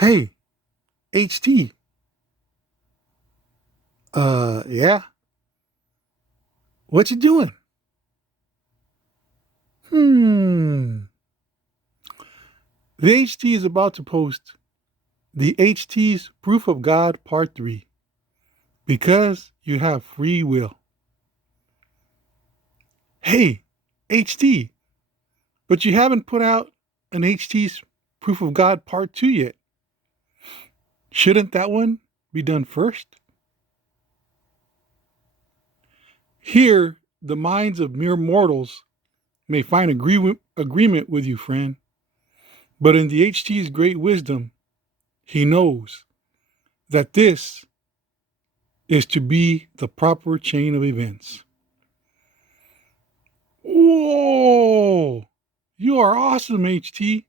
Hey, HT. Yeah. What you doing? Hmm. The HT is about to post the HT's Proof of God Part 3 because you have free will. Hey, HT, but you haven't put out an HT's Proof of God Part 2 yet. Shouldn't that one be done first? Here, the minds of mere mortals may find agreement with you, friend, but in the HT's great wisdom, he knows that this is to be the proper chain of events. Whoa! You are awesome, HT.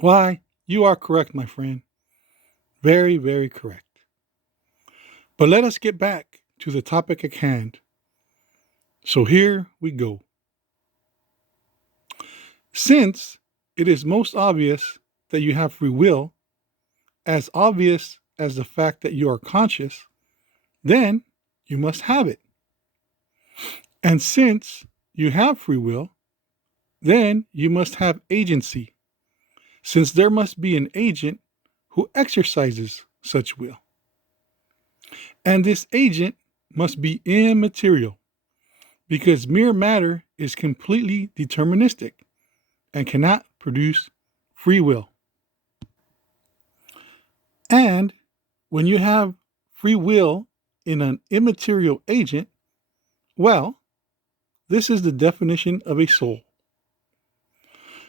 Why, you are correct, my friend. Very, very correct. But let us get back to the topic at hand. So here we go. Since it is most obvious that you have free will, as obvious as the fact that you are conscious, then you must have it. And since you have free will, then you must have agency, since there must be an agent who exercises such will. And this agent must be immaterial, because mere matter is completely deterministic and cannot produce free will. And when you have free will in an immaterial agent, well, this is the definition of a soul.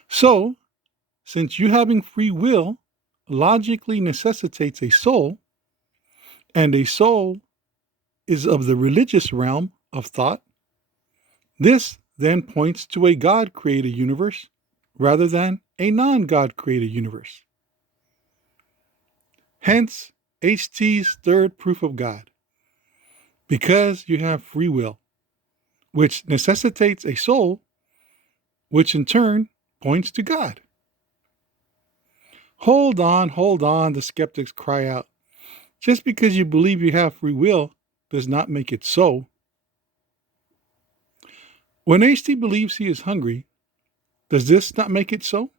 So, since you having free will logically necessitates a soul, and a soul is of the religious realm of thought, this then points to a God created universe rather than a non God created universe. Hence, HT's third proof of God. Because you have free will, which necessitates a soul, which in turn points to God. Hold on, the skeptics cry out. Just because you believe you have free will does not make it so. When HT believes he is hungry, does this not make it so?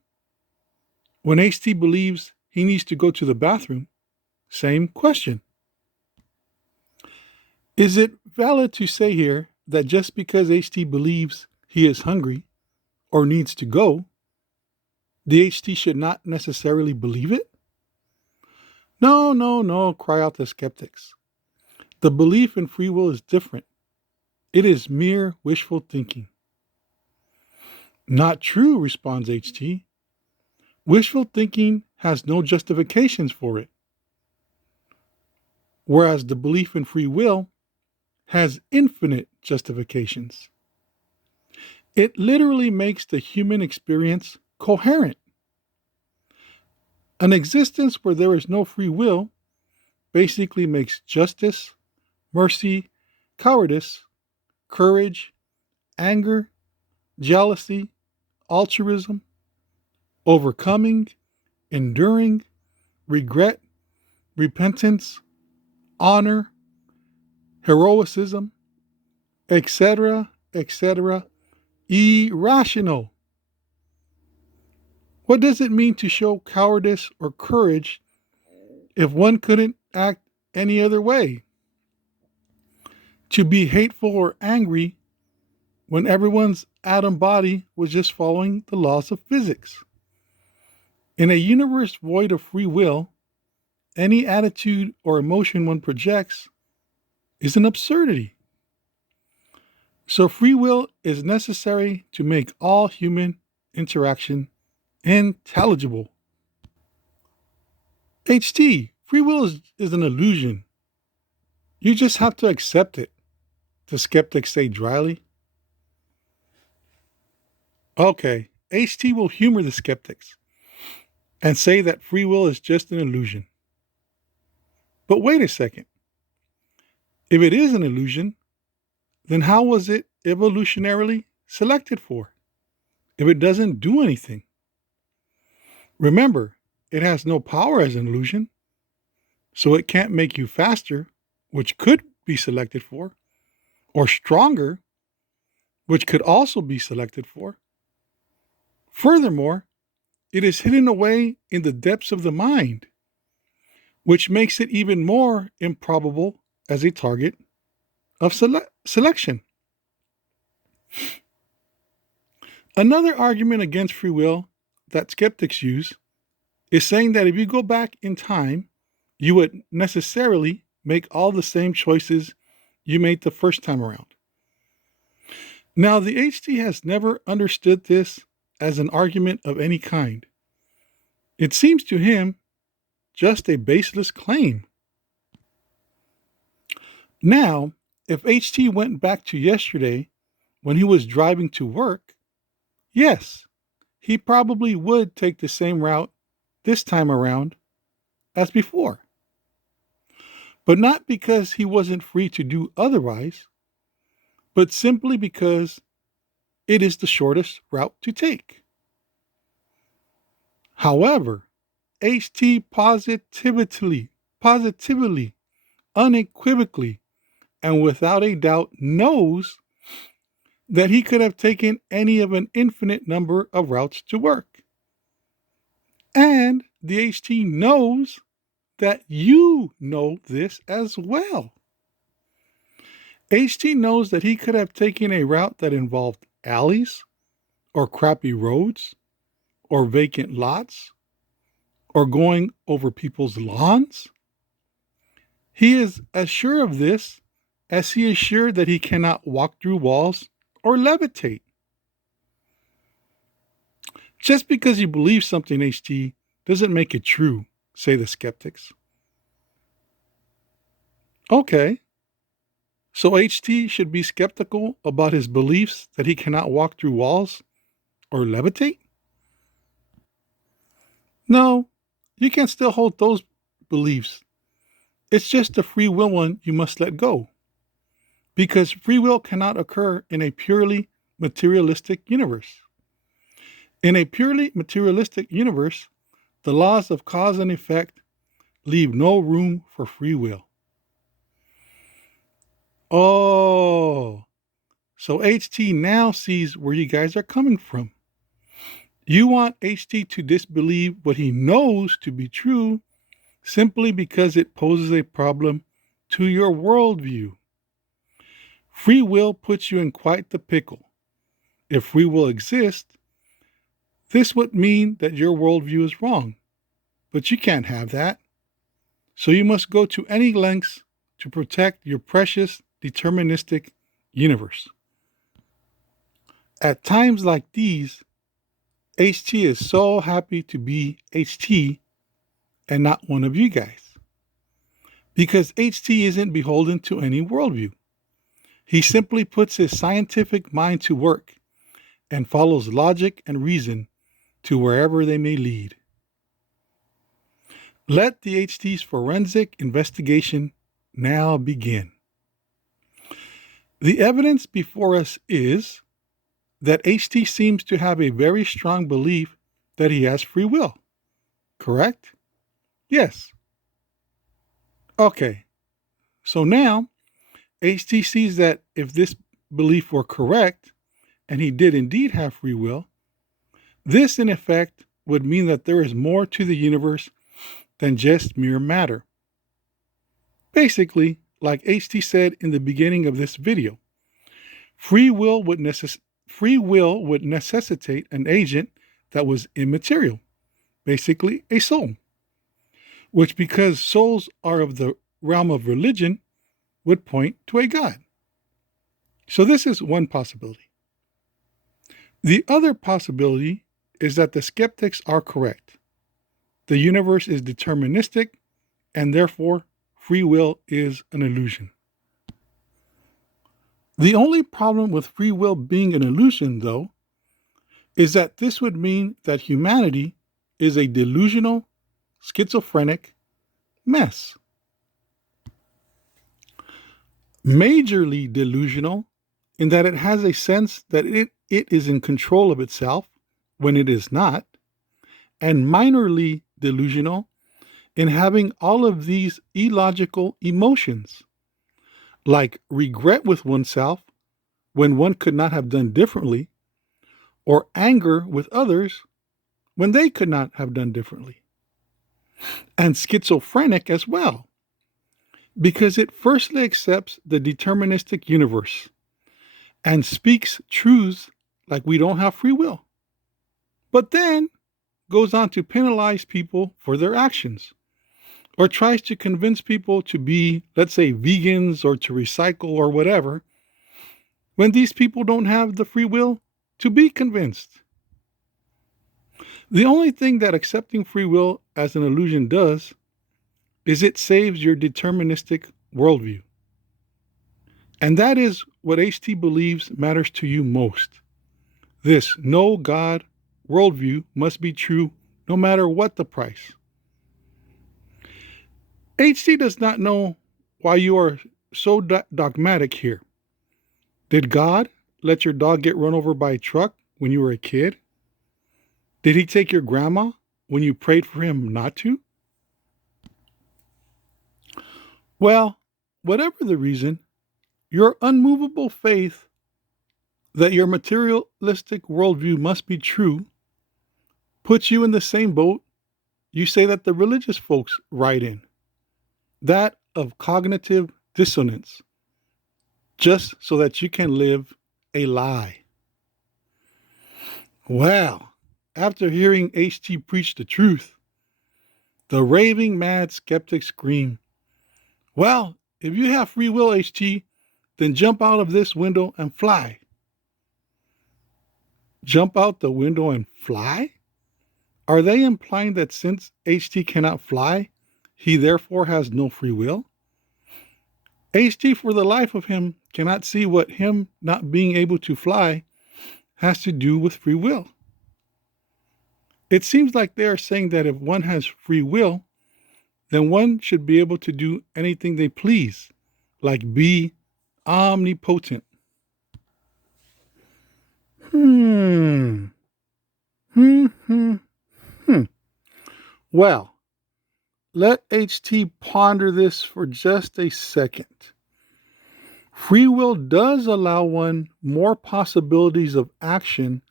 When HT believes he needs to go to the bathroom, same question. Is it valid to say here that just because HT believes he is hungry or needs to go, the HT should not necessarily believe it? No, cry out the skeptics. The belief in free will is different. It is mere wishful thinking. Not true, responds HT. Wishful thinking has no justifications for it, whereas the belief in free will has infinite justifications. It literally makes the human experience coherent. An existence where there is no free will basically makes justice, mercy, cowardice, courage, anger, jealousy, altruism, overcoming, enduring, regret, repentance, honor, heroicism, etc., irrational. What does it mean to show cowardice or courage if one couldn't act any other way? To be hateful or angry when everyone's atom body was just following the laws of physics. In a universe void of free will, any attitude or emotion one projects is an absurdity. So free will is necessary to make all human interaction intelligible. HT, free will is an illusion. You just have to accept it, the skeptics say dryly. Okay, HT will humor the skeptics and say that free will is just an illusion. But wait a second. If it is an illusion, then how was it evolutionarily selected for if it doesn't do anything? Remember, it has no power as an illusion, so it can't make you faster, which could be selected for, or stronger, which could also be selected for. Furthermore, it is hidden away in the depths of the mind, which makes it even more improbable as a target of selection. Another argument against free will that skeptics use is saying that if you go back in time, you would necessarily make all the same choices you made the first time around. Now, the HT has never understood this as an argument of any kind. It seems to him just a baseless claim. Now, if HT went back to yesterday when he was driving to work, yes, he probably would take the same route this time around as before. But not because he wasn't free to do otherwise, but simply because it is the shortest route to take. However, HT positively, unequivocally, and without a doubt knows that he could have taken any of an infinite number of routes to work. And the HT knows that you know this as well. HT knows that he could have taken a route that involved alleys, or crappy roads, or vacant lots, or going over people's lawns. He is as sure of this as he is sure that he cannot walk through walls or levitate. Just because you believe something, HT, doesn't make it true, say the skeptics. Okay, so HT should be skeptical about his beliefs that he cannot walk through walls or levitate? No, you can still hold those beliefs. It's just the free will one you must let go. Because free will cannot occur in a purely materialistic universe. In a purely materialistic universe, the laws of cause and effect leave no room for free will. Oh, so HT now sees where you guys are coming from. You want HT to disbelieve what he knows to be true simply because it poses a problem to your worldview. Free will puts you in quite the pickle. If free will exists, this would mean that your worldview is wrong, but you can't have that. So you must go to any lengths to protect your precious deterministic universe. At times like these, HT is so happy to be HT and not one of you guys. Because HT isn't beholden to any worldview. He simply puts his scientific mind to work and follows logic and reason to wherever they may lead. Let the HT's forensic investigation now begin. The evidence before us is that HT seems to have a very strong belief that he has free will. Correct? Yes. Okay. So now, HT sees that if this belief were correct, and he did indeed have free will, this in effect would mean that there is more to the universe than just mere matter. Basically, like HT said in the beginning of this video, free will would necessitate an agent that was immaterial, basically a soul, which, because souls are of the realm of religion, would point to a God. So this is one possibility. The other possibility is that the skeptics are correct. The universe is deterministic, and therefore free will is an illusion. The only problem with free will being an illusion, though, is that this would mean that humanity is a delusional, schizophrenic mess. Majorly delusional in that it has a sense that it is in control of itself when it is not, and minorly delusional in having all of these illogical emotions, like regret with oneself when one could not have done differently, or anger with others when they could not have done differently, and schizophrenic as well, because it firstly accepts the deterministic universe and speaks truths like we don't have free will, but then goes on to penalize people for their actions, or tries to convince people to be, let's say, vegans or to recycle or whatever, when these people don't have the free will to be convinced. The only thing that accepting free will as an illusion does is it saves your deterministic worldview. And that is what HT believes matters to you most. This no God worldview must be true no matter what the price. HT does not know why you are so dogmatic here. Did God let your dog get run over by a truck when you were a kid? Did he take your grandma when you prayed for him not to? Well, whatever the reason, your unmovable faith that your materialistic worldview must be true puts you in the same boat you say that the religious folks ride in, that of cognitive dissonance, just so that you can live a lie. Well, after hearing HT preach the truth, the raving mad skeptics scream, well, if you have free will, HT, then jump out of this window and fly. Jump out the window and fly? Are they implying that since HT cannot fly, he therefore has no free will? HT, for the life of him, cannot see what him not being able to fly has to do with free will. It seems like they are saying that if one has free will, then one should be able to do anything they please, like be omnipotent. Hmm. Hmm. Hmm. Hmm. Well, let HT ponder this for just a second. Free will does allow one more possibilities of action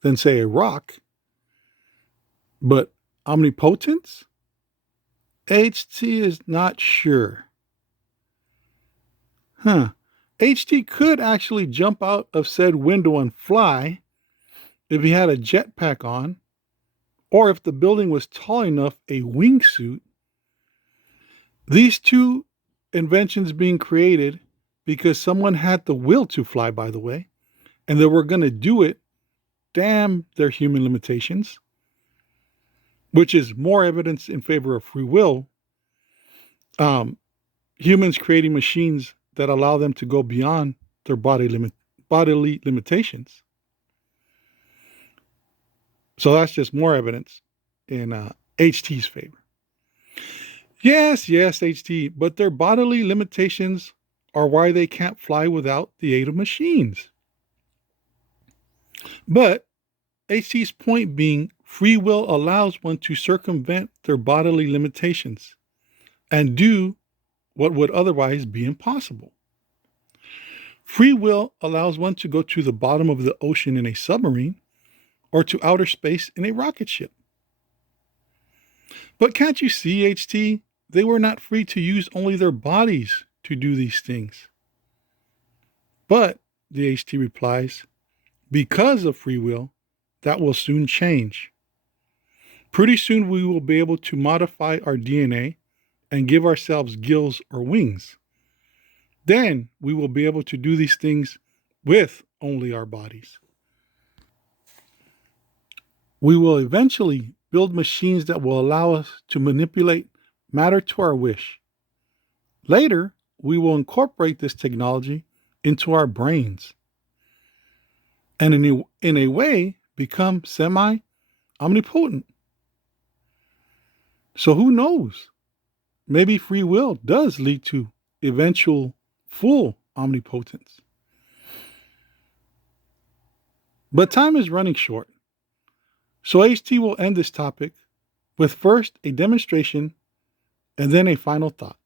than, say, a rock, but omnipotence? HT is not sure. HT could actually jump out of said window and fly if he had a jetpack on, or if the building was tall enough, a wingsuit. These two inventions being created because someone had the will to fly, by the way, and they were going to do it, damn their human limitations, which is more evidence in favor of free will. Humans creating machines that allow them to go beyond their bodily limitations. So that's just more evidence in HT's favor. Yes, HT, but their bodily limitations are why they can't fly without the aid of machines. But HT's point being, free will allows one to circumvent their bodily limitations and do what would otherwise be impossible. Free will allows one to go to the bottom of the ocean in a submarine or to outer space in a rocket ship. But can't you see, HT? They were not free to use only their bodies to do these things. But, the HT replies, because of free will, that will soon change. Pretty soon we will be able to modify our DNA and give ourselves gills or wings. Then we will be able to do these things with only our bodies. We will eventually build machines that will allow us to manipulate matter to our wish. Later, we will incorporate this technology into our brains and in a way become semi-omnipotent. So who knows? Maybe free will does lead to eventual full omnipotence. But time is running short. So HT will end this topic with first a demonstration and then a final thought.